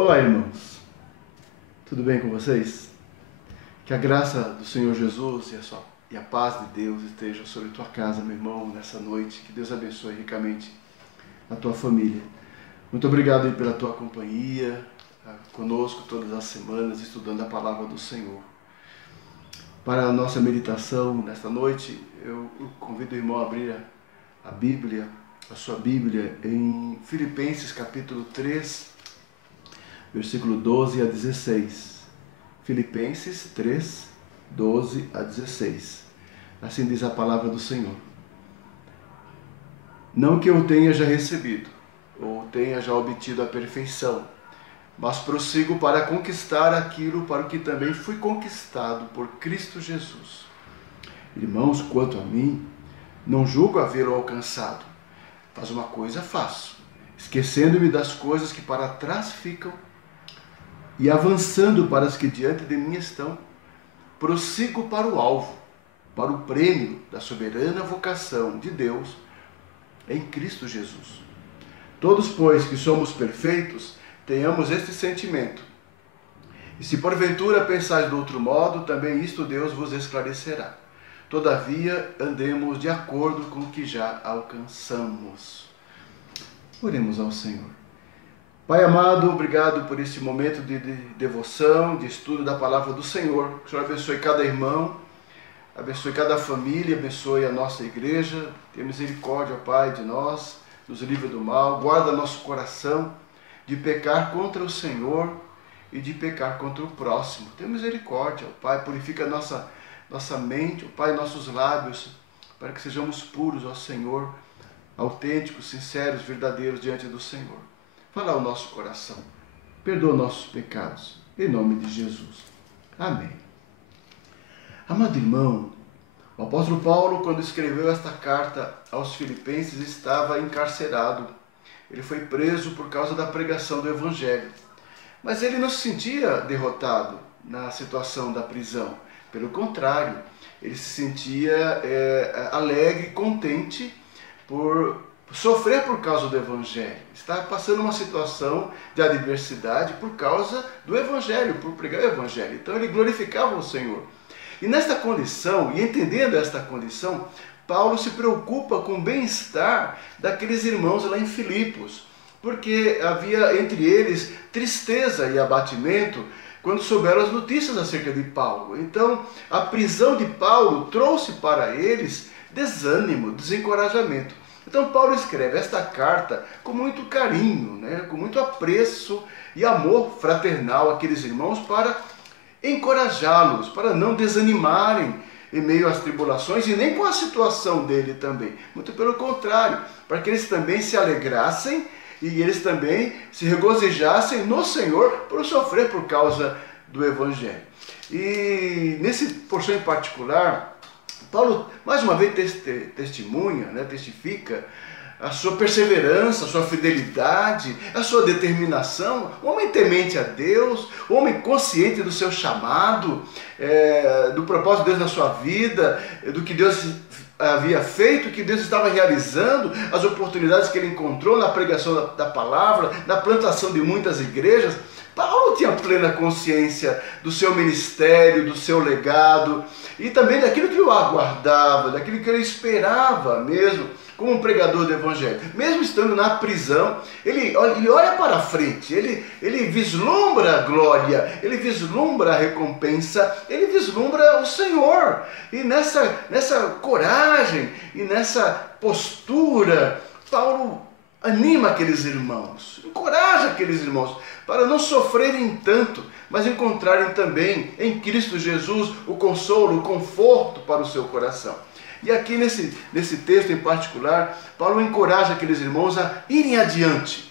Olá, irmãos. Tudo bem com vocês? Que a graça do Senhor Jesus e a paz de Deus esteja sobre tua casa, meu irmão, nessa noite. Que Deus abençoe ricamente a tua família. Muito obrigado aí pela tua companhia, conosco todas as semanas, estudando a palavra do Senhor. Para a nossa meditação nesta noite, eu convido o irmão a abrir a Bíblia, a sua Bíblia, em Filipenses capítulo 3, versículo 12 a 16. Filipenses 3, 12 a 16. Assim diz a palavra do Senhor. Não que eu tenha já recebido, ou tenha já obtido a perfeição, mas prossigo para conquistar aquilo para o que também fui conquistado por Cristo Jesus. Irmãos, quanto a mim, não julgo havê-lo alcançado, mas uma coisa faço, esquecendo-me das coisas que para trás ficam e avançando para as que diante de mim estão, prossigo para o alvo, para o prêmio da soberana vocação de Deus em Cristo Jesus. Todos, pois, que somos perfeitos, tenhamos este sentimento. E se porventura pensais de outro modo, também isto Deus vos esclarecerá. Todavia, andemos de acordo com o que já alcançamos. Oremos ao Senhor. Pai amado, obrigado por este momento de devoção, de estudo da palavra do Senhor. Que o Senhor abençoe cada irmão, abençoe cada família, abençoe a nossa igreja. Tenha misericórdia, Pai, de nós, nos livra do mal. Guarda nosso coração de pecar contra o Senhor e de pecar contra o próximo. Tenha misericórdia, Pai, purifica nossa mente, Pai, nossos lábios, para que sejamos puros ao Senhor, autênticos, sinceros, verdadeiros diante do Senhor. Fala ao nosso coração, perdoa nossos pecados, em nome de Jesus. Amém. Amado irmão, o apóstolo Paulo, quando escreveu esta carta aos Filipenses, estava encarcerado. Ele foi preso por causa da pregação do Evangelho. Mas ele não se sentia derrotado na situação da prisão. Pelo contrário, ele se sentia alegre, contente por sofrer por causa do Evangelho. Estava passando uma situação de adversidade por causa do Evangelho, por pregar o Evangelho. Então ele glorificava o Senhor. E nesta condição, e entendendo esta condição, Paulo se preocupa com o bem-estar daqueles irmãos lá em Filipos, porque havia entre eles tristeza e abatimento quando souberam as notícias acerca de Paulo. Então, a prisão de Paulo trouxe para eles desânimo, desencorajamento. Então Paulo escreve esta carta com muito carinho, com muito apreço e amor fraternal àqueles irmãos para encorajá-los, para não desanimarem em meio às tribulações e nem com a situação dele também. Muito pelo contrário, para que eles também se alegrassem e eles também se regozijassem no Senhor por sofrer por causa do Evangelho. E nesse porção em particular, Paulo, mais uma vez, testemunha, testifica a sua perseverança, a sua fidelidade, a sua determinação. Um homem temente a Deus, um homem consciente do seu chamado, do propósito de Deus na sua vida, do que Deus havia feito, que Deus estava realizando, as oportunidades que ele encontrou na pregação da palavra, na plantação de muitas igrejas. Paulo tinha plena consciência do seu ministério, do seu legado e também daquilo que o aguardava, daquilo que ele esperava mesmo como um pregador do Evangelho. Mesmo estando na prisão, ele olha para frente, ele vislumbra a glória, ele vislumbra a recompensa, ele vislumbra o Senhor. E nessa coragem e nessa postura, Paulo anima aqueles irmãos, encoraja aqueles irmãos para não sofrerem tanto, mas encontrarem também em Cristo Jesus o consolo, o conforto para o seu coração. E aqui nesse texto em particular, Paulo encoraja aqueles irmãos a irem adiante,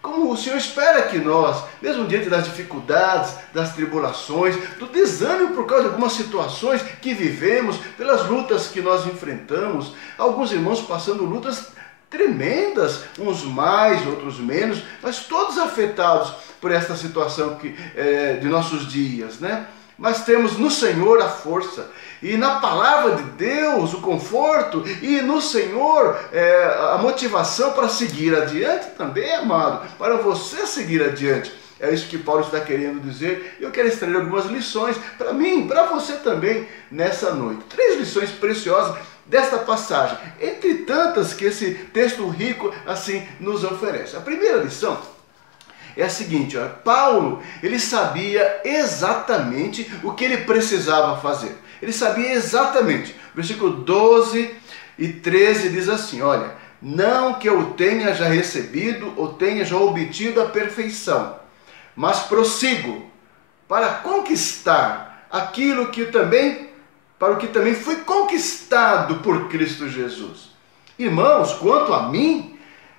como o Senhor espera que nós, mesmo diante das dificuldades, das tribulações, do desânimo por causa de algumas situações que vivemos, pelas lutas que nós enfrentamos, alguns irmãos passando lutas tremendas, uns mais, outros menos, mas todos afetados por esta situação de nossos dias, mas temos no Senhor a força, e na palavra de Deus o conforto, e no Senhor a motivação para seguir adiante também, amado, para você seguir adiante. É isso que Paulo está querendo dizer. Eu quero extrair algumas lições para mim, para você também, nessa noite. 3 lições preciosas desta passagem, entre tantas que esse texto rico assim nos oferece. A primeira lição é a seguinte, ó, Paulo, ele sabia exatamente o que ele precisava fazer. Ele sabia exatamente. Versículo 12 e 13 diz assim, olha, não que eu tenha já recebido ou tenha já obtido a perfeição, mas prossigo para conquistar aquilo que também, para o que também fui conquistado por Cristo Jesus. Irmãos, quanto a mim,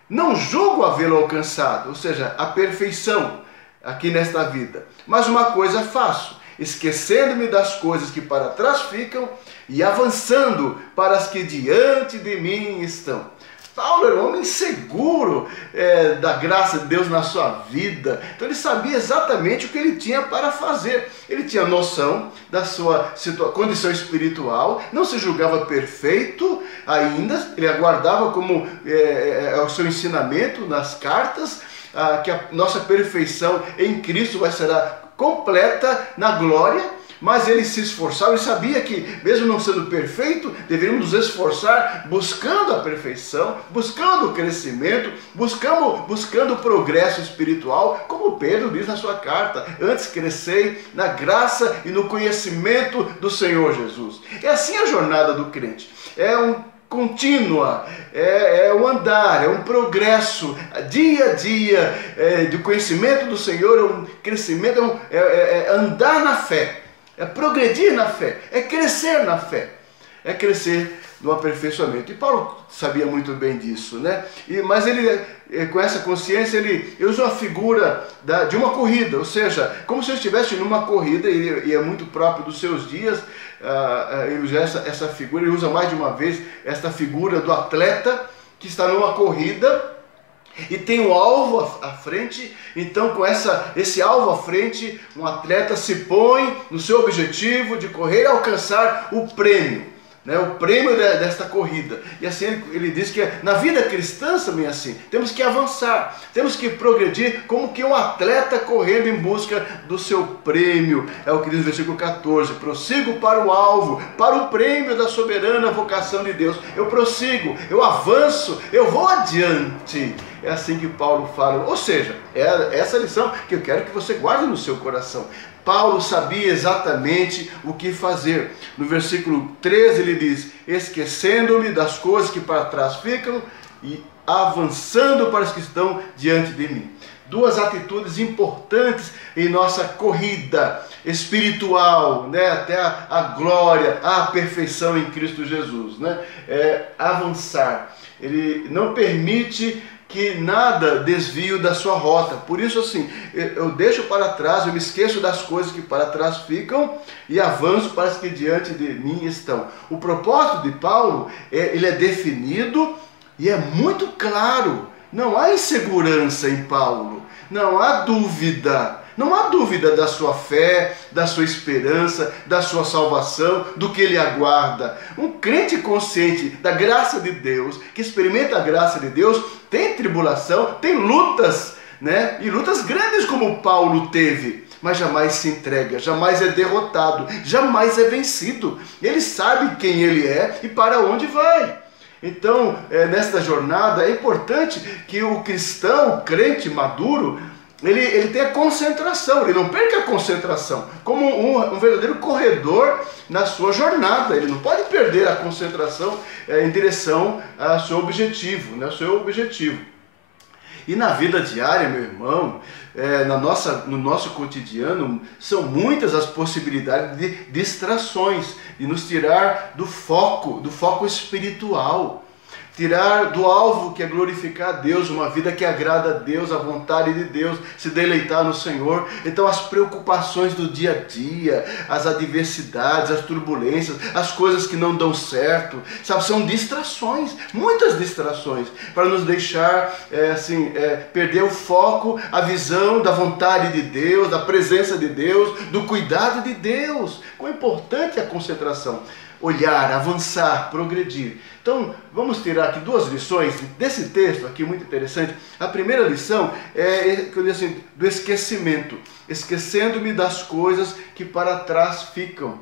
não julgo havê-lo alcançado, ou seja, a perfeição aqui nesta vida. Mas uma coisa faço, esquecendo-me das coisas que para trás ficam e avançando para as que diante de mim estão. Paulo era um homem seguro da graça de Deus na sua vida. Então ele sabia exatamente o que ele tinha para fazer. Ele tinha noção da sua condição espiritual, não se julgava perfeito ainda, ele aguardava como o seu ensinamento nas cartas, que a nossa perfeição em Cristo vai ser completa na glória. Mas ele se esforçava, ele sabia que, mesmo não sendo perfeito, deveríamos nos esforçar buscando a perfeição, buscando o crescimento, buscando o progresso espiritual, como Pedro diz na sua carta, antes crescei na graça e no conhecimento do Senhor Jesus. É assim a jornada do crente, contínua, é um andar, é um progresso, dia a dia, do conhecimento do Senhor, é um crescimento, é andar na fé. É progredir na fé, é crescer na fé, é crescer no aperfeiçoamento. E Paulo sabia muito bem disso, né? Mas ele, com essa consciência, ele usou a figura de uma corrida, ou seja, como se ele estivesse numa corrida, e é muito próprio dos seus dias, ele usa essa figura, ele usa mais de uma vez essa figura do atleta que está numa corrida, e tem um alvo à frente. Então, com esse alvo à frente, um atleta se põe no seu objetivo de correr e alcançar o prêmio, né? O prêmio desta corrida. E assim ele diz que na vida cristã também é assim. Temos que avançar, temos que progredir como que um atleta correndo em busca do seu prêmio. É o que diz o versículo 14. Prossigo para o alvo, para o prêmio da soberana vocação de Deus. Eu prossigo, eu avanço, eu vou adiante. É assim que Paulo fala. Ou seja, é essa lição que eu quero que você guarde no seu coração. Paulo sabia exatamente o que fazer. No versículo 13 ele diz, esquecendo-me das coisas que para trás ficam e avançando para as que estão diante de mim. 2 atitudes importantes em nossa corrida espiritual, né? Até a glória, a perfeição em Cristo Jesus, né? Avançar. Ele não permite que nada desvio da sua rota. Por isso, assim, eu deixo para trás, eu me esqueço das coisas que para trás ficam e avanço para as que diante de mim estão. O propósito de Paulo, ele é definido e é muito claro. Não há insegurança em Paulo, não há dúvida. Não há dúvida da sua fé, da sua esperança, da sua salvação, do que ele aguarda. Um crente consciente da graça de Deus, que experimenta a graça de Deus, tem tribulação, tem lutas, né? E lutas grandes como Paulo teve, mas jamais se entrega, jamais é derrotado, jamais é vencido. Ele sabe quem ele é e para onde vai. Então, nesta jornada, é importante que o cristão, o crente maduro, ele tem a concentração, ele não perca a concentração, como um verdadeiro corredor na sua jornada. Ele não pode perder a concentração em direção ao seu objetivo, né, ao seu objetivo. E na vida diária, meu irmão, no nosso cotidiano, são muitas as possibilidades de distrações, de nos tirar do foco espiritual. tirar do alvo que é glorificar a Deus, uma vida que agrada a Deus, a vontade de Deus, se deleitar no Senhor. Então as preocupações do dia a dia, as adversidades, as turbulências, as coisas que não dão certo, sabe, são distrações, muitas distrações, para nos deixar perder o foco, a visão da vontade de Deus, da presença de Deus, do cuidado de Deus. Quão importante é a concentração. Olhar, avançar, progredir. Então, vamos tirar aqui duas lições desse texto aqui, muito interessante. A primeira lição é do esquecimento. Esquecendo-me das coisas que para trás ficam.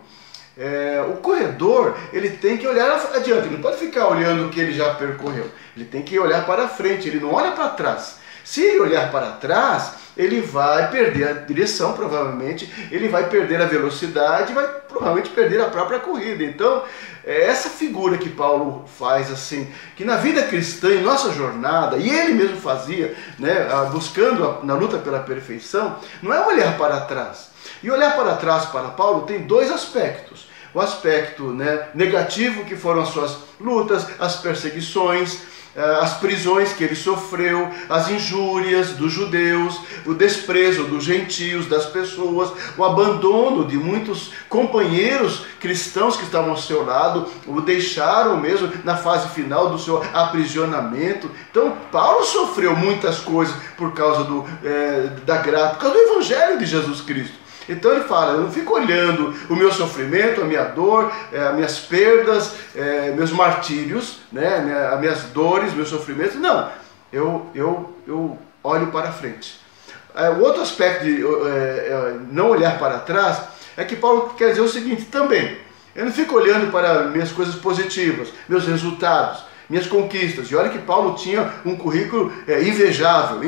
O corredor, ele tem que olhar adiante, ele não pode ficar olhando o que ele já percorreu. Ele tem que olhar para frente, ele não olha para trás. Se ele olhar para trás, ele vai perder a direção, provavelmente, ele vai perder a velocidade, vai provavelmente perder a própria corrida. Então, essa figura que Paulo faz assim, que na vida cristã, em nossa jornada, e ele mesmo fazia, né, buscando na luta pela perfeição, não é olhar para trás. E olhar para trás para Paulo tem dois aspectos. O aspecto, né, negativo, que foram as suas lutas, as perseguições, as prisões que ele sofreu, as injúrias dos judeus, o desprezo dos gentios, das pessoas, o abandono de muitos companheiros cristãos que estavam ao seu lado, o deixaram mesmo na fase final do seu aprisionamento. Então, Paulo sofreu muitas coisas por causa da graça, por causa do Evangelho de Jesus Cristo. Então ele fala, eu não fico olhando o meu sofrimento, a minha dor, as minhas perdas, meus martírios, né, as minhas dores, meus sofrimentos. Não, eu olho para frente. O outro aspecto de não olhar para trás é que Paulo quer dizer o seguinte também. Eu não fico olhando para minhas coisas positivas, meus resultados, minhas conquistas. E olha que Paulo tinha um currículo invejável.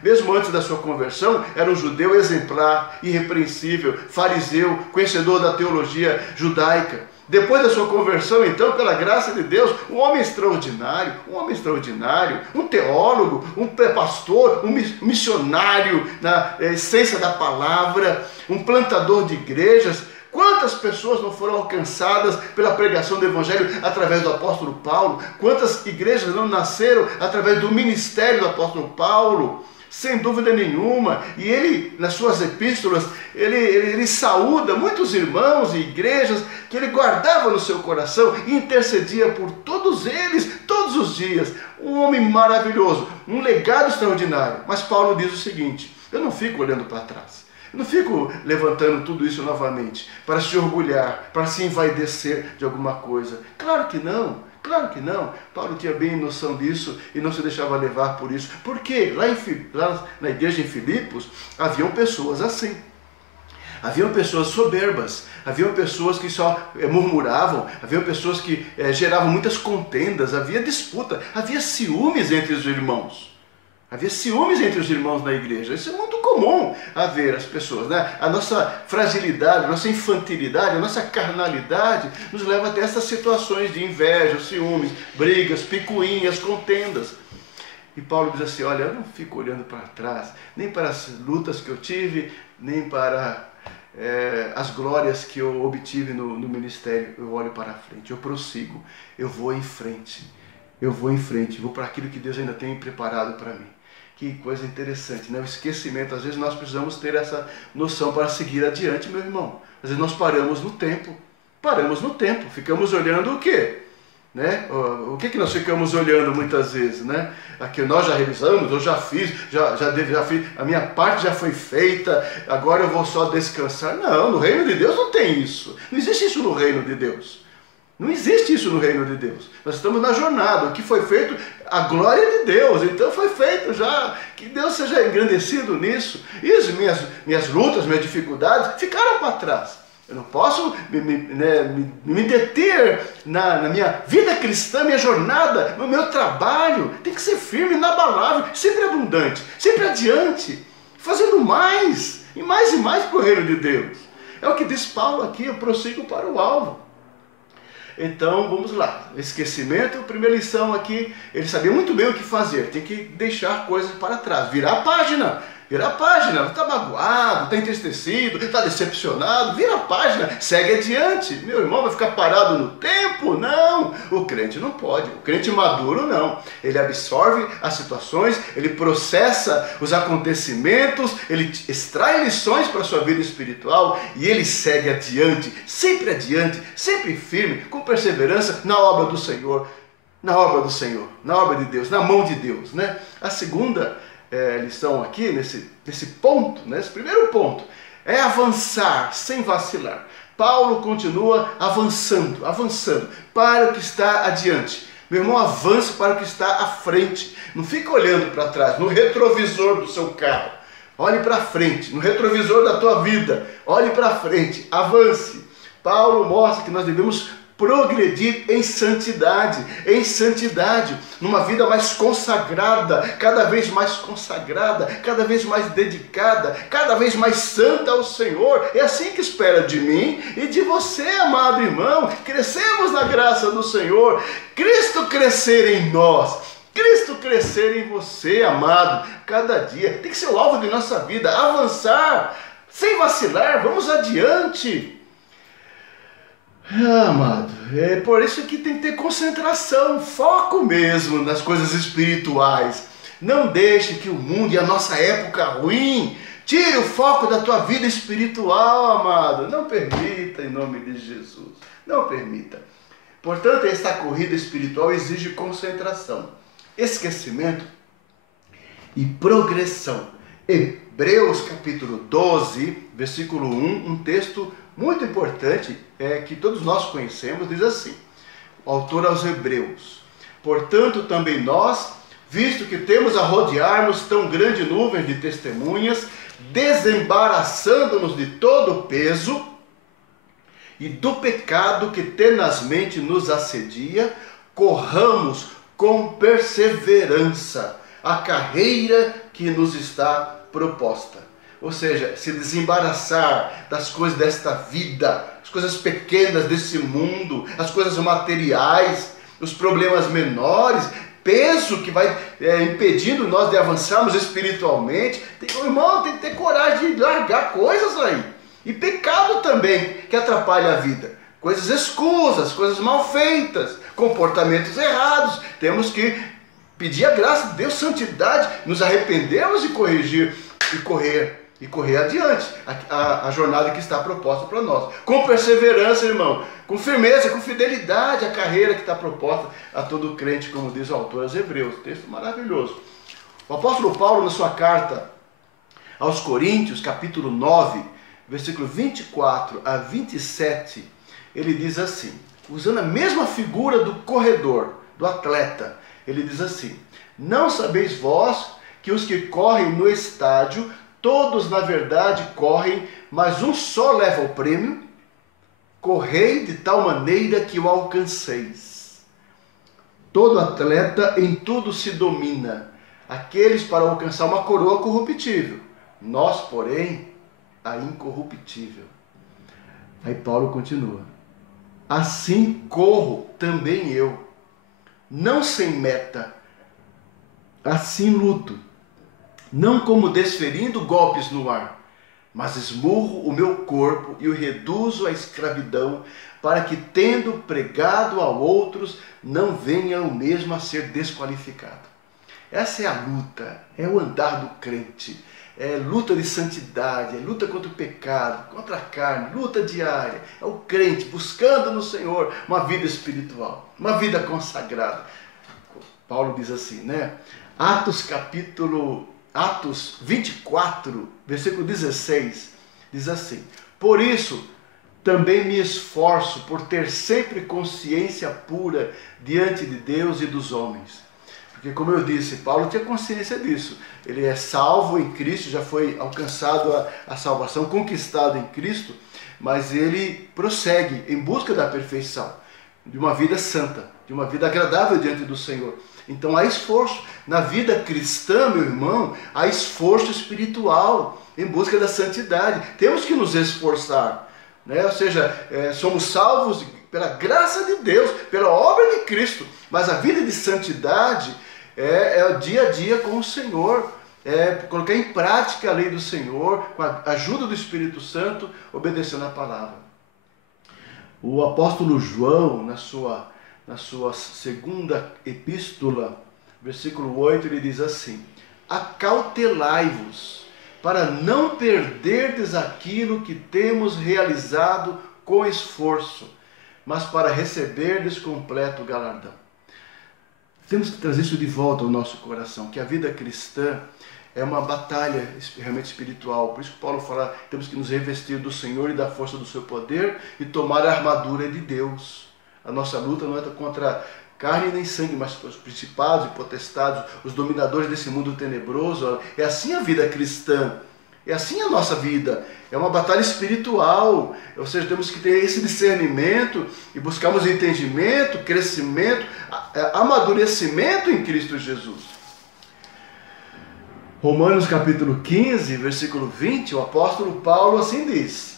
Mesmo antes da sua conversão, era um judeu exemplar, irrepreensível, fariseu, conhecedor da teologia judaica. Depois da sua conversão, então, pela graça de Deus, um homem extraordinário, um teólogo, um pastor, um missionário na essência da palavra, um plantador de igrejas. Quantas pessoas não foram alcançadas pela pregação do Evangelho através do apóstolo Paulo? Quantas igrejas não nasceram através do ministério do apóstolo Paulo? Sem dúvida nenhuma. E ele, nas suas epístolas, ele saúda muitos irmãos e igrejas que ele guardava no seu coração e intercedia por todos eles, todos os dias. Um homem maravilhoso, um legado extraordinário. Mas Paulo diz o seguinte, eu não fico olhando para trás. Eu não fico levantando tudo isso novamente para se orgulhar, para se envaidecer de alguma coisa. Claro que não, claro que não. Paulo tinha bem noção disso e não se deixava levar por isso. Porque lá na igreja em Filipos haviam pessoas assim. Haviam pessoas soberbas, haviam pessoas que só murmuravam, haviam pessoas que geravam muitas contendas, havia disputa, havia ciúmes entre os irmãos. Havia ciúmes entre os irmãos na igreja. Isso é muito comum haver as pessoas, né? A nossa fragilidade, a nossa infantilidade, a nossa carnalidade nos leva até essas situações de inveja, ciúmes, brigas, picuinhas, contendas. E Paulo diz assim, olha, eu não fico olhando para trás, nem para as lutas que eu tive, nem para as glórias que eu obtive no ministério. Eu olho para frente, eu prossigo, eu vou em frente, vou para aquilo que Deus ainda tem preparado para mim. Que coisa interessante, né? O esquecimento, às vezes nós precisamos ter essa noção para seguir adiante, meu irmão. Às vezes nós paramos no tempo, ficamos olhando o quê? Né? O que nós ficamos olhando muitas vezes, né? Aqui nós já realizamos, eu já fiz, já fiz, a minha parte já foi feita, agora eu vou só descansar. Não, no reino de Deus não tem isso, não existe isso no reino de Deus. Não existe isso no reino de Deus. Nós estamos na jornada. O que foi feito, a glória de Deus. Então foi feito já. Que Deus seja engrandecido nisso. E as minhas lutas, minhas dificuldades ficaram para trás. Eu não posso me deter na minha vida cristã, minha jornada, no meu trabalho. Tem que ser firme, inabalável, sempre abundante, sempre adiante, fazendo mais e mais para o reino de Deus. É o que diz Paulo aqui, eu prossigo para o alvo. Então, vamos lá. Esquecimento, primeira lição aqui, ele sabia muito bem o que fazer. Tem que deixar coisas para trás, virar a página. Vira a página, está magoado, está entristecido, está decepcionado, vira a página, segue adiante. Meu irmão vai ficar parado no tempo? Não, o crente não pode, o crente maduro não. Ele absorve as situações, ele processa os acontecimentos, ele extrai lições para a sua vida espiritual e ele segue adiante, sempre firme, com perseverança na obra do Senhor, na obra de Deus, na mão de Deus, né? A segunda lição aqui, nesse ponto, nesse primeiro ponto, é avançar sem vacilar. Paulo continua avançando para o que está adiante. Meu irmão, avance para o que está à frente. Não fica olhando para trás, no retrovisor do seu carro. Olhe para frente, no retrovisor da tua vida. Olhe para frente, avance. Paulo mostra que nós devemos progredir em santidade, numa vida mais consagrada, cada vez mais dedicada, cada vez mais santa ao Senhor. É assim que espera de mim e de você, amado irmão. Crescemos na graça do Senhor, Cristo crescer em nós, Cristo crescer em você, amado, cada dia. Tem que ser o alvo de nossa vida, avançar, sem vacilar, vamos adiante. Amado, é por isso que tem que ter concentração, foco mesmo nas coisas espirituais. Não deixe que o mundo e a nossa época ruim tire o foco da tua vida espiritual, amado. Não permita, em nome de Jesus. Não permita. Portanto, esta corrida espiritual exige concentração, esquecimento e progressão. Hebreus capítulo 12, versículo 1, um texto muito importante, que todos nós conhecemos, diz assim, o autor aos Hebreus: portanto também nós, visto que temos a rodear-nos tão grande nuvem de testemunhas, desembaraçando-nos de todo o peso e do pecado que tenazmente nos assedia, corramos com perseverança a carreira que nos está proposta. Ou seja, se desembaraçar das coisas desta vida, as coisas pequenas desse mundo, as coisas materiais, os problemas menores, peso que vai impedindo nós de avançarmos espiritualmente. Irmão, tem que ter coragem de largar coisas aí. E pecado também, que atrapalha a vida. Coisas escusas, coisas mal feitas, comportamentos errados. Temos que pedir a graça de Deus, santidade, nos arrependermos e corrigir e correr adiante a jornada que está proposta para nós. Com perseverança, irmão, com firmeza, com fidelidade, a carreira que está proposta a todo crente, como diz o autor aos Hebreus. Texto maravilhoso. O apóstolo Paulo, na sua carta aos Coríntios, capítulo 9, versículo 24 a 27, ele diz assim, usando a mesma figura do corredor, do atleta, ele diz assim: não sabeis vós que os que correm no estádio, todos na verdade correm, mas um só leva o prêmio? Correi de tal maneira que o alcanceis. Todo atleta em tudo se domina, aqueles para alcançar uma coroa corruptível, nós, porém, a incorruptível. Aí Paulo continua: assim corro também eu, não sem meta, assim luto, não como desferindo golpes no ar, mas esmurro o meu corpo e o reduzo à escravidão, para que, tendo pregado a outros, não venha o mesmo a ser desqualificado. Essa é a luta, é o andar do crente, é luta de santidade, é luta contra o pecado, contra a carne, luta diária. É o crente buscando no Senhor uma vida espiritual, uma vida consagrada. Paulo diz assim, né? Atos 24, versículo 16, diz assim: por isso também me esforço por ter sempre consciência pura diante de Deus e dos homens. Porque, como eu disse, Paulo tinha consciência disso. Ele é salvo em Cristo, já foi alcançado a salvação, conquistado em Cristo, mas ele prossegue em busca da perfeição, de uma vida santa, de uma vida agradável diante do Senhor. Então há esforço. Na vida cristã, meu irmão, há esforço espiritual em busca da santidade. Temos que nos esforçar, né? Ou seja, somos salvos pela graça de Deus, pela obra de Cristo. Mas a vida de santidade é o dia a dia com o Senhor. colocar em prática a lei do Senhor, com a ajuda do Espírito Santo, obedecendo a palavra. O apóstolo João, na sua segunda epístola, versículo 8, ele diz assim: acautelai-vos, para não perderdes aquilo que temos realizado com esforço, mas para receberdes completo galardão. Temos que trazer isso de volta ao nosso coração, que a vida cristã é uma batalha realmente espiritual. Por isso que Paulo fala, temos que nos revestir do Senhor e da força do seu poder e tomar a armadura de Deus. A nossa luta não é contra carne nem sangue, mas os principados e potestados, os dominadores desse mundo tenebroso. É assim a vida cristã, é assim a nossa vida. É uma batalha espiritual, ou seja, temos que ter esse discernimento e buscarmos entendimento, crescimento, amadurecimento em Cristo Jesus. Romanos capítulo 15, versículo 20, o apóstolo Paulo assim diz: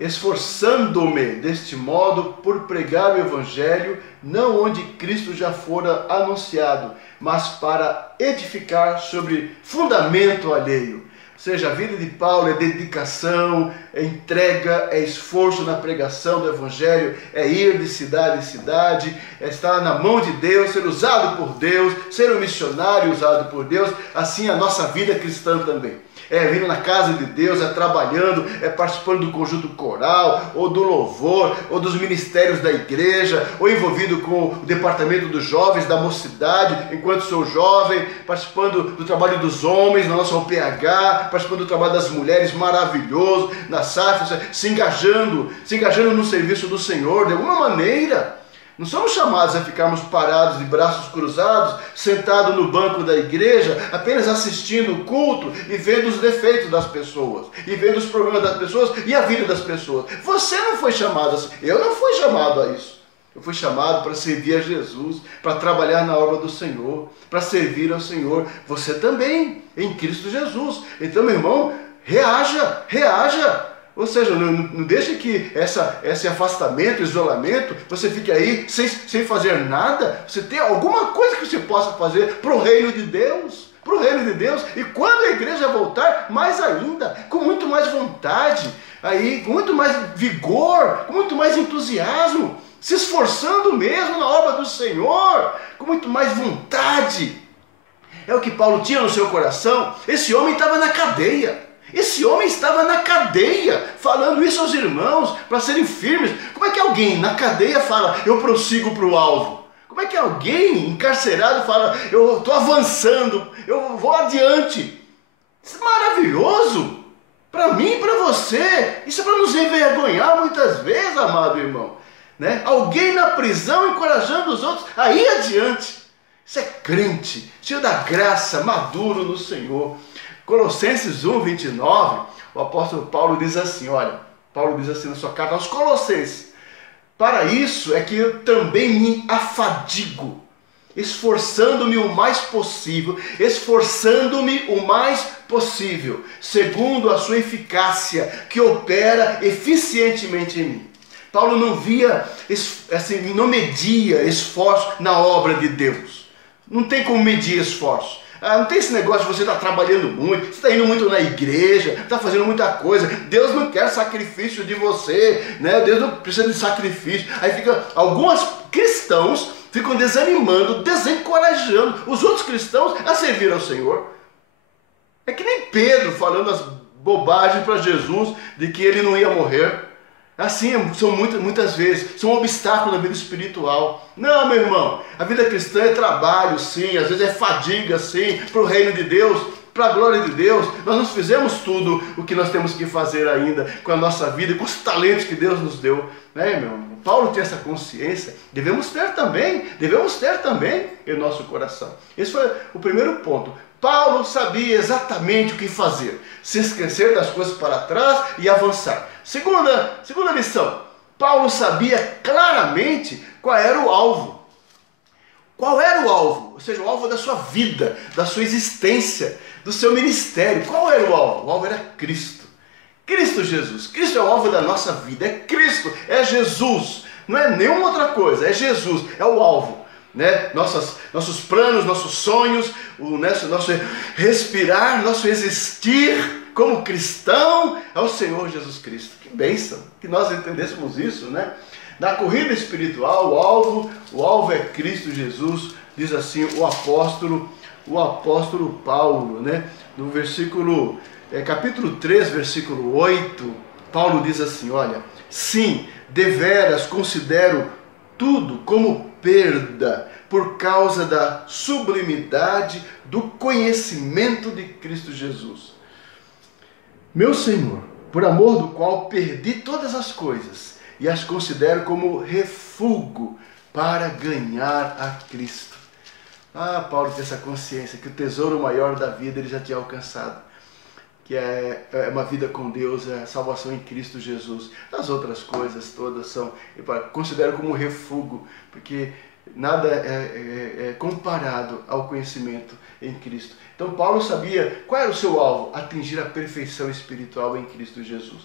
esforçando-me deste modo por pregar o Evangelho, não onde Cristo já fora anunciado, mas para edificar sobre fundamento alheio. Ou seja, a vida de Paulo é dedicação, é entrega, é esforço na pregação do Evangelho, é ir de cidade em cidade, é estar na mão de Deus, ser usado por Deus, ser um missionário usado por Deus. Assim a nossa vida cristã também. É vindo na casa de Deus, é trabalhando, é participando do conjunto coral, ou do louvor, ou dos ministérios da igreja, ou envolvido com o departamento dos jovens, da mocidade, enquanto sou jovem, participando do trabalho dos homens, na nossa OPH, participando do trabalho das mulheres, maravilhoso, na SAF, se engajando no serviço do Senhor, de alguma maneira. Não somos chamados a ficarmos parados de braços cruzados, sentados no banco da igreja, apenas assistindo o culto e vendo os defeitos das pessoas, e vendo os problemas das pessoas e a vida das pessoas. Você não foi chamado assim, eu não fui chamado a isso. Eu fui chamado para servir a Jesus, para trabalhar na obra do Senhor, para servir ao Senhor. Você também, em Cristo Jesus. Então, meu irmão, reaja. Ou seja, não deixe que esse afastamento, isolamento, você fique aí sem fazer nada. Você tem alguma coisa que você possa fazer para o reino de Deus. Para o reino de Deus. E quando a igreja voltar, mais ainda, com muito mais vontade, aí, com muito mais vigor, com muito mais entusiasmo, se esforçando mesmo na obra do Senhor, com muito mais vontade. É o que Paulo tinha no seu coração. Esse homem estava na cadeia. Esse homem estava na cadeia, falando isso aos irmãos, para serem firmes. Como é que alguém na cadeia fala, eu prossigo para o alvo? Como é que alguém encarcerado fala, eu estou avançando, eu vou adiante? Isso é maravilhoso, para mim e para você. Isso é para nos envergonhar muitas vezes, amado irmão. Né? Alguém na prisão encorajando os outros a ir adiante. Isso é crente, cheio da graça, maduro no Senhor. Colossenses 1, 29, o apóstolo Paulo diz assim, olha, Paulo diz assim na sua carta aos Colossenses: para isso é que eu também me afadigo, esforçando-me o mais possível, segundo a sua eficácia, que opera eficientemente em mim. Paulo não via, assim, não media esforço na obra de Deus. Não tem como medir esforço. Não tem esse negócio de você estar trabalhando muito, você está indo muito na igreja, está fazendo muita coisa. Deus não quer sacrifício de você, né? Deus não precisa de sacrifício. Aí alguns cristãos ficam desanimando, desencorajando os outros cristãos a servir ao Senhor. É que nem Pedro falando as bobagens para Jesus de que ele não ia morrer. Assim, são muitas vezes, são um obstáculo na vida espiritual. Não, meu irmão, a vida cristã é trabalho, sim, às vezes é fadiga, sim, para o reino de Deus, para a glória de Deus. Nós não fizemos tudo o que nós temos que fazer ainda com a nossa vida, com os talentos que Deus nos deu. Né, meu irmão? Paulo tinha essa consciência, devemos ter também em nosso coração. Esse foi o primeiro ponto. Paulo sabia exatamente o que fazer, se esquecer das coisas para trás e avançar. Segunda lição, Paulo sabia claramente qual era o alvo. Qual era o alvo? Ou seja, o alvo da sua vida, da sua existência, do seu ministério. Qual era o alvo? O alvo era Cristo. Cristo Jesus. Cristo é o alvo da nossa vida. É Cristo, é Jesus. Não é nenhuma outra coisa, é Jesus, é o alvo. né? Nossos planos, nossos sonhos, nosso respirar, nosso existir como cristão ao Senhor Jesus Cristo. Que bênção que nós entendêssemos isso, né? Na corrida espiritual, o alvo é Cristo Jesus, diz assim o apóstolo Paulo, né? No versículo, capítulo 3, versículo 8, Paulo diz assim, olha, sim, deveras considero tudo como perda por causa da sublimidade do conhecimento de Cristo Jesus, meu Senhor, por amor do qual perdi todas as coisas e as considero como refúgio para ganhar a Cristo. Paulo tem essa consciência que o tesouro maior da vida ele já tinha alcançado, que é uma vida com Deus, é a salvação em Cristo Jesus. As outras coisas todas são, eu considero como refúgio, porque nada é comparado ao conhecimento em Cristo. Então Paulo sabia qual era o seu alvo: atingir a perfeição espiritual em Cristo Jesus.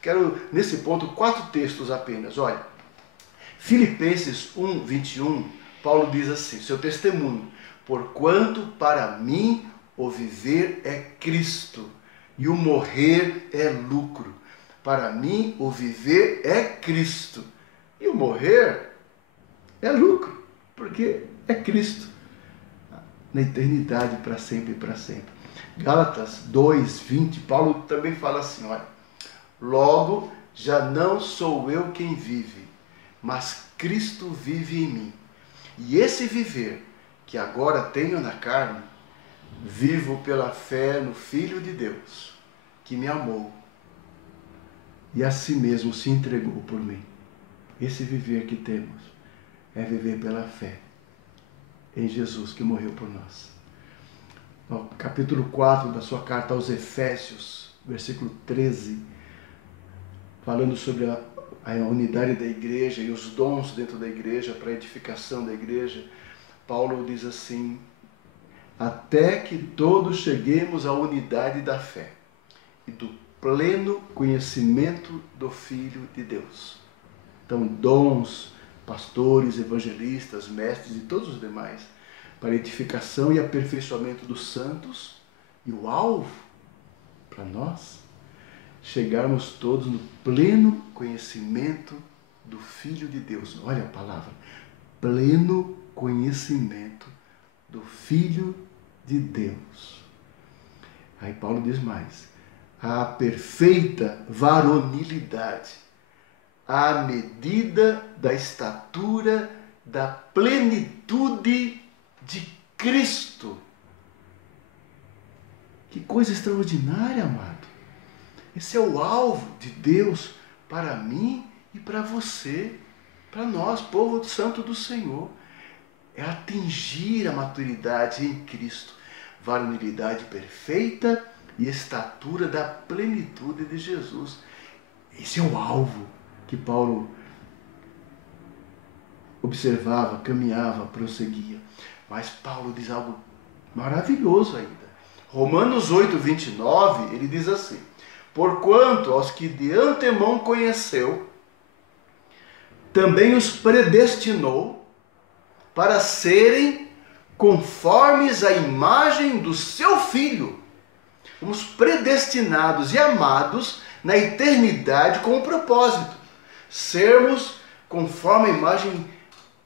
Quero, nesse ponto, 4 textos apenas. Olha, Filipenses 1, 21, Paulo diz assim, seu testemunho: porquanto para mim o viver é Cristo e o morrer é lucro. Para mim o viver é Cristo e o morrer é lucro, porque é Cristo na eternidade, para sempre e para sempre. Gálatas 2, 20, Paulo também fala assim, olha, logo já não sou eu quem vive, mas Cristo vive em mim. E esse viver que agora tenho na carne, vivo pela fé no Filho de Deus, que me amou e a si mesmo se entregou por mim. Esse viver que temos é viver pela fé em Jesus que morreu por nós. No capítulo 4 da sua carta aos Efésios, versículo 13, falando sobre a unidade da igreja e os dons dentro da igreja para a edificação da igreja, Paulo diz assim, até que todos cheguemos à unidade da fé e do pleno conhecimento do Filho de Deus. Então, dons, pastores, evangelistas, mestres e todos os demais, para a edificação e aperfeiçoamento dos santos, e o alvo para nós, chegarmos todos no pleno conhecimento do Filho de Deus. Olha a palavra, pleno conhecimento do Filho de Deus. Aí Paulo diz mais, a perfeita varonilidade, à medida da estatura da plenitude de Cristo. Que coisa extraordinária, amado. Esse é o alvo de Deus para mim e para você, para nós, povo santo do Senhor. É atingir a maturidade em Cristo, varonilidade perfeita e estatura da plenitude de Jesus. Esse é o alvo que Paulo observava, caminhava, prosseguia. Mas Paulo diz algo maravilhoso ainda. Romanos 8, 29, ele diz assim, porquanto aos que de antemão conheceu, também os predestinou para serem conformes à imagem do seu Filho. Fomos predestinados e amados na eternidade com um propósito, sermos conforme a imagem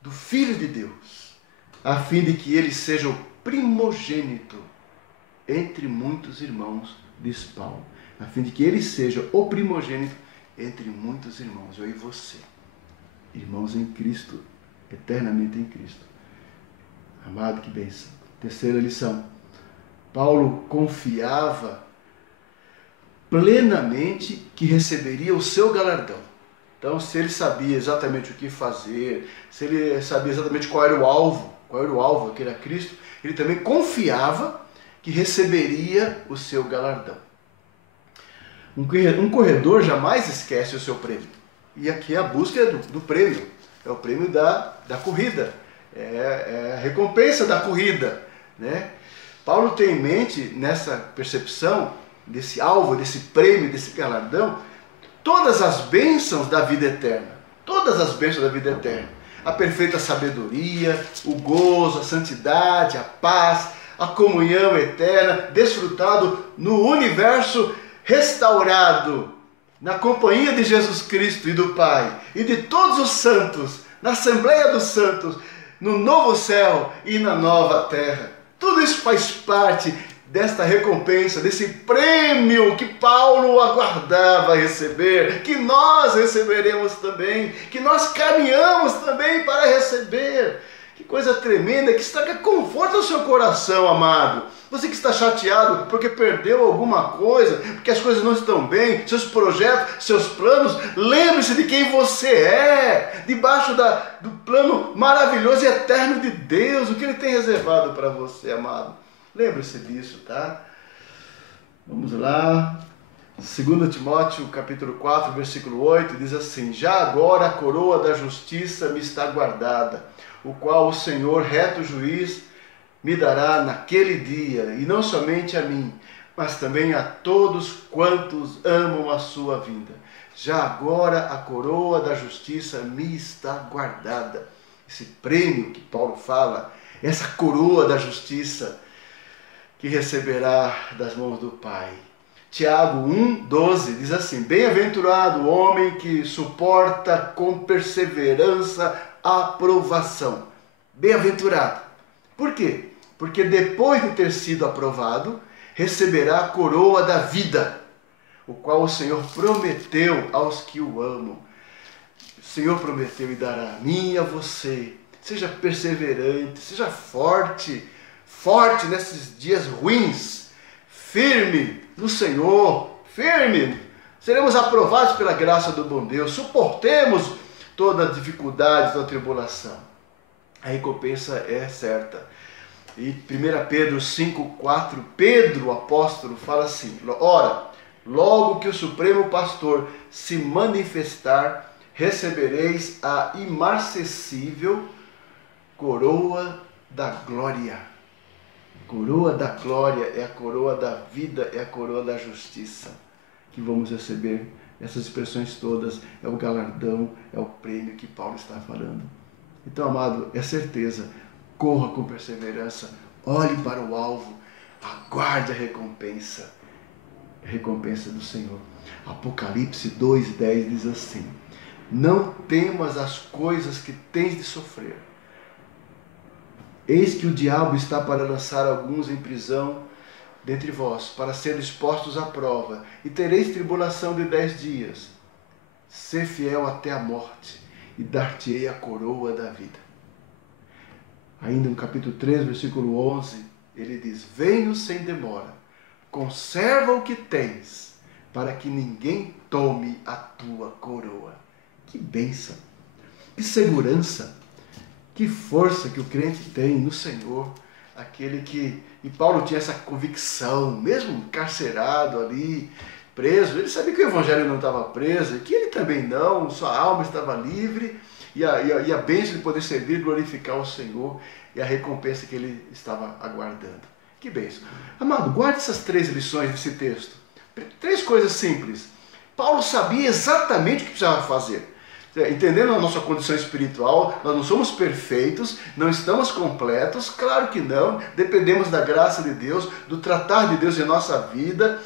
do Filho de Deus, a fim de que ele seja o primogênito entre muitos irmãos, diz Paulo, a fim de que ele seja o primogênito entre muitos irmãos, eu e você, irmãos em Cristo, eternamente em Cristo. Amado, que bênção. Terceira lição, Paulo confiava plenamente que receberia o seu galardão. Então, se ele sabia exatamente o que fazer, se ele sabia exatamente qual era o alvo, que era Cristo, ele também confiava que receberia o seu galardão. Um corredor jamais esquece o seu prêmio. E aqui a busca é do prêmio, é o prêmio da corrida, é a recompensa da corrida, né? Paulo tem em mente, nessa percepção, desse alvo, desse prêmio, desse galardão, todas as bênçãos da vida eterna. Todas as bênçãos da vida eterna. a perfeita sabedoria, o gozo, a santidade, a paz, a comunhão eterna, desfrutado no universo restaurado, na companhia de Jesus Cristo e do Pai e de todos os santos, na Assembleia dos Santos, no novo céu e na nova terra. Tudo isso faz parte desta recompensa, desse prêmio que Paulo aguardava receber, que nós receberemos também, que nós caminhamos também para receber. Que coisa tremenda, que traga conforto ao seu coração, amado. Você que está chateado porque perdeu alguma coisa, porque as coisas não estão bem, seus projetos, seus planos, lembre-se de quem você é, debaixo do plano maravilhoso e eterno de Deus, o que Ele tem reservado para você, amado. Lembre-se disso, tá? Vamos lá. 2 Timóteo, capítulo 4, versículo 8, diz assim: já agora a coroa da justiça me está guardada, o qual o Senhor, reto juiz, me dará naquele dia, e não somente a mim, mas também a todos quantos amam a sua vinda. Já agora a coroa da justiça me está guardada. Esse prêmio que Paulo fala, essa coroa da justiça que receberá das mãos do Pai. Tiago 1,12 diz assim: bem-aventurado o homem que suporta com perseverança a aprovação. Bem-aventurado. Por quê? Porque depois de ter sido aprovado, receberá a coroa da vida, o qual o Senhor prometeu aos que o amam. O Senhor prometeu e dará a mim e a você. Seja perseverante, seja forte nesses dias ruins, firme no Senhor, firme. Seremos aprovados pela graça do bom Deus, suportemos toda a dificuldade, toda a tribulação. A recompensa é certa. E 1 Pedro 5,4, Pedro, o apóstolo, fala assim: ora, logo que o Supremo Pastor se manifestar, recebereis a imarcessível coroa da glória. Coroa da glória é a coroa da vida, é a coroa da justiça que vamos receber. Essas expressões todas é o galardão, é o prêmio que Paulo está falando. Então, amado, é certeza, corra com perseverança, olhe para o alvo, aguarde a recompensa do Senhor. Apocalipse 2,10 diz assim: não temas as coisas que tens de sofrer. Eis que o diabo está para lançar alguns em prisão dentre vós, para serem expostos à prova, e tereis tribulação de 10 dias. Sê fiel até a morte, e dar-te-ei a coroa da vida. Ainda no capítulo 3, versículo 11, ele diz: venho sem demora, conserva o que tens, para que ninguém tome a tua coroa. Que bênção, que segurança, que força que o crente tem no Senhor, aquele que... E Paulo tinha essa convicção, mesmo encarcerado ali, preso, ele sabia que o evangelho não estava preso, e que ele também não, sua alma estava livre, e a bênção de poder servir e glorificar o Senhor, e a recompensa que ele estava aguardando. Que bênção. Amado, guarde essas 3 lições desse texto. 3 coisas simples. Paulo sabia exatamente o que precisava fazer. Entendendo a nossa condição espiritual, nós não somos perfeitos, não estamos completos, claro que não, dependemos da graça de Deus, do tratar de Deus em nossa vida.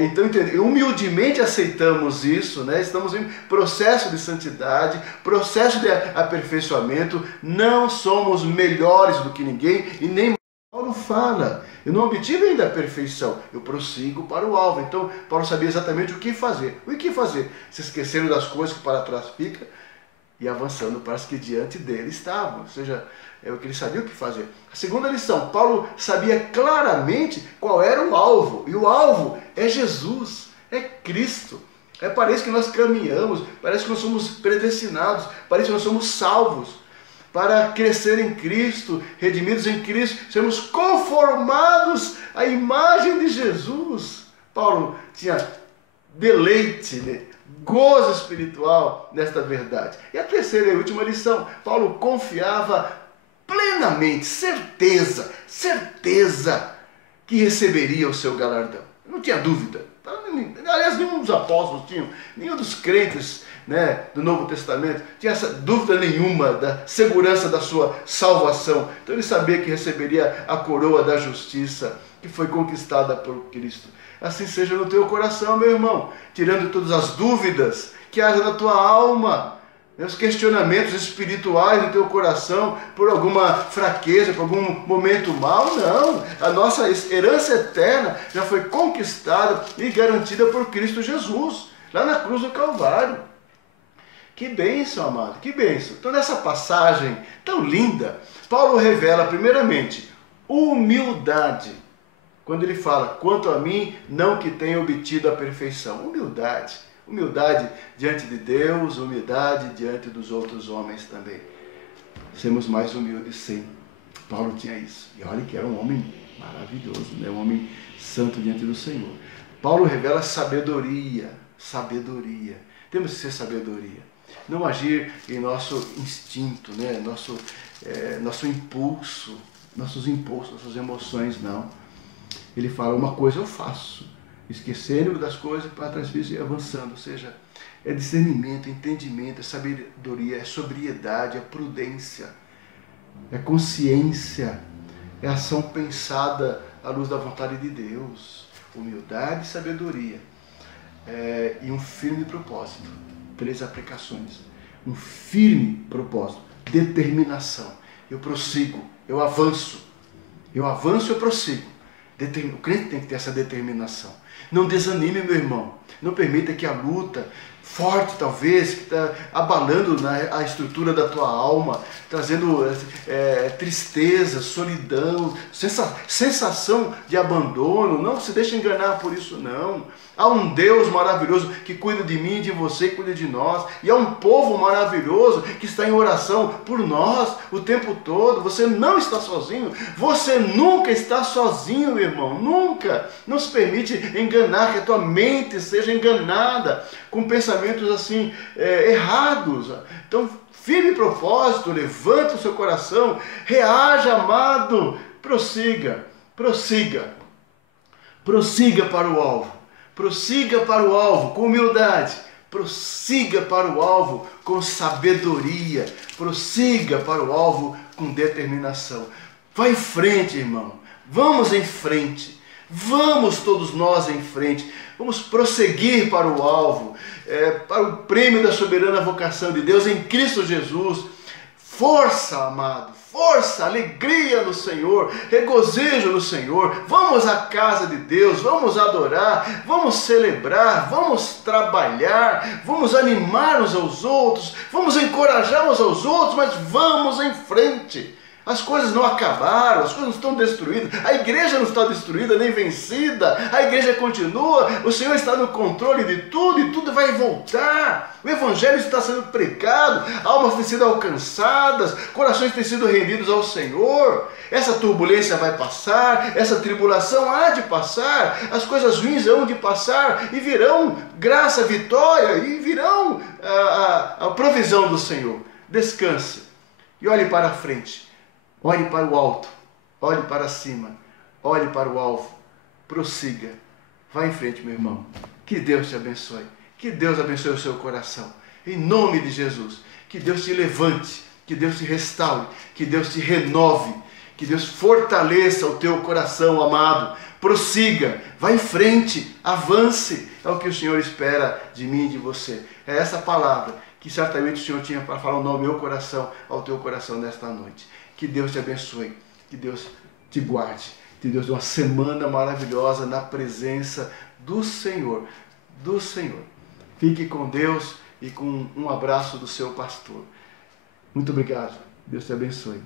Então, humildemente aceitamos isso, né? Estamos em processo de santidade, processo de aperfeiçoamento, não somos melhores do que ninguém e nem Paulo fala, eu não obtive ainda a perfeição, eu prossigo para o alvo. Então, Paulo sabia exatamente o que fazer. O que fazer? Se esquecendo das coisas que para trás ficam e avançando para as que diante dele estavam. Ou seja, é o que ele sabia o que fazer. A segunda lição, Paulo sabia claramente qual era o alvo. E o alvo é Jesus, é Cristo. É para isso que nós caminhamos, parece que nós somos predestinados, parece que nós somos salvos. Para crescer em Cristo, redimidos em Cristo, sermos conformados à imagem de Jesus. Paulo tinha deleite, né? Gozo espiritual nesta verdade. E a terceira e última lição, Paulo confiava plenamente, certeza que receberia o seu galardão. Não tinha dúvida. Aliás, nenhum dos apóstolos tinham, nenhum dos crentes né, do Novo Testamento, tinha essa dúvida nenhuma da segurança da sua salvação. Então ele sabia que receberia a coroa da justiça que foi conquistada por Cristo. Assim seja no teu coração, meu irmão, tirando todas as dúvidas que haja na tua alma, os questionamentos espirituais do teu coração por alguma fraqueza, por algum momento mau. Não, a nossa herança eterna já foi conquistada e garantida por Cristo Jesus, lá na cruz do Calvário. Que bênção, amado, que bênção. Então nessa passagem tão linda, Paulo revela primeiramente humildade, quando ele fala, quanto a mim, não que tenha obtido a perfeição. Humildade. Humildade diante de Deus, humildade diante dos outros homens também. Sermos mais humildes, sim. Paulo tinha isso. E olha que era um homem maravilhoso, né? Um homem santo diante do Senhor. Paulo revela sabedoria. Sabedoria. Temos que ser sabedoria. Não agir em nosso instinto, né? Nosso impulso, nossos impulsos, nossas emoções, não. Ele fala, uma coisa eu faço, esquecendo das coisas para trás e avançando. Ou seja, é discernimento, é entendimento, é sabedoria, é sobriedade, é prudência, é consciência, é ação pensada à luz da vontade de Deus. Humildade e sabedoria. E um firme propósito. 3 aplicações. Um firme propósito. Determinação. Eu prossigo, eu avanço. Eu avanço, eu prossigo. O crente tem que ter essa determinação. Não desanime, meu irmão. Não permita que a luta forte, talvez, que está abalando a estrutura da tua alma, trazendo tristeza, solidão, sensação de abandono. Não se deixe enganar por isso, não. Há um Deus maravilhoso que cuida de mim, de você, cuida de nós. E há um povo maravilhoso que está em oração por nós o tempo todo. Você não está sozinho. Você nunca está sozinho, meu irmão. Nunca. Não se permite enganar, que a tua mente seja enganada com pensamentos assim errados. Então, firme propósito, levanta o seu coração, reaja, amado. Prossiga, prossiga. Prossiga para o alvo. Prossiga para o alvo com humildade. Prossiga para o alvo com sabedoria. Prossiga para o alvo com determinação. Vá em frente, irmão. Vamos em frente. Vamos todos nós em frente. Vamos prosseguir para o alvo, para o prêmio da soberana vocação de Deus em Cristo Jesus. Força, amado. Força, alegria no Senhor, regozijo no Senhor. Vamos à casa de Deus, vamos adorar, vamos celebrar, vamos trabalhar, vamos animar uns aos outros, vamos encorajar uns aos outros, mas vamos em frente. As coisas não acabaram, as coisas não estão destruídas, a igreja não está destruída nem vencida, a igreja continua, o Senhor está no controle de tudo e tudo vai voltar. O Evangelho está sendo pregado, almas têm sido alcançadas, corações têm sido rendidos ao Senhor. Essa turbulência vai passar, essa tribulação há de passar, as coisas ruins hão de passar e virão graça, vitória e virão a provisão do Senhor. Descanse e olhe para a frente. Olhe para o alto, olhe para cima, olhe para o alvo, prossiga, vá em frente, meu irmão. Que Deus te abençoe, que Deus abençoe o seu coração, em nome de Jesus. Que Deus te levante, que Deus te restaure, que Deus te renove, que Deus fortaleça o teu coração, amado. Prossiga, vá em frente, avance, é o que o Senhor espera de mim e de você. É essa palavra que certamente o Senhor tinha para falar no meu coração, ao teu coração nesta noite. Que Deus te abençoe, que Deus te guarde, que Deus dê uma semana maravilhosa na presença do Senhor, do Senhor. Fique com Deus e com um abraço do seu pastor. Muito obrigado, Deus te abençoe.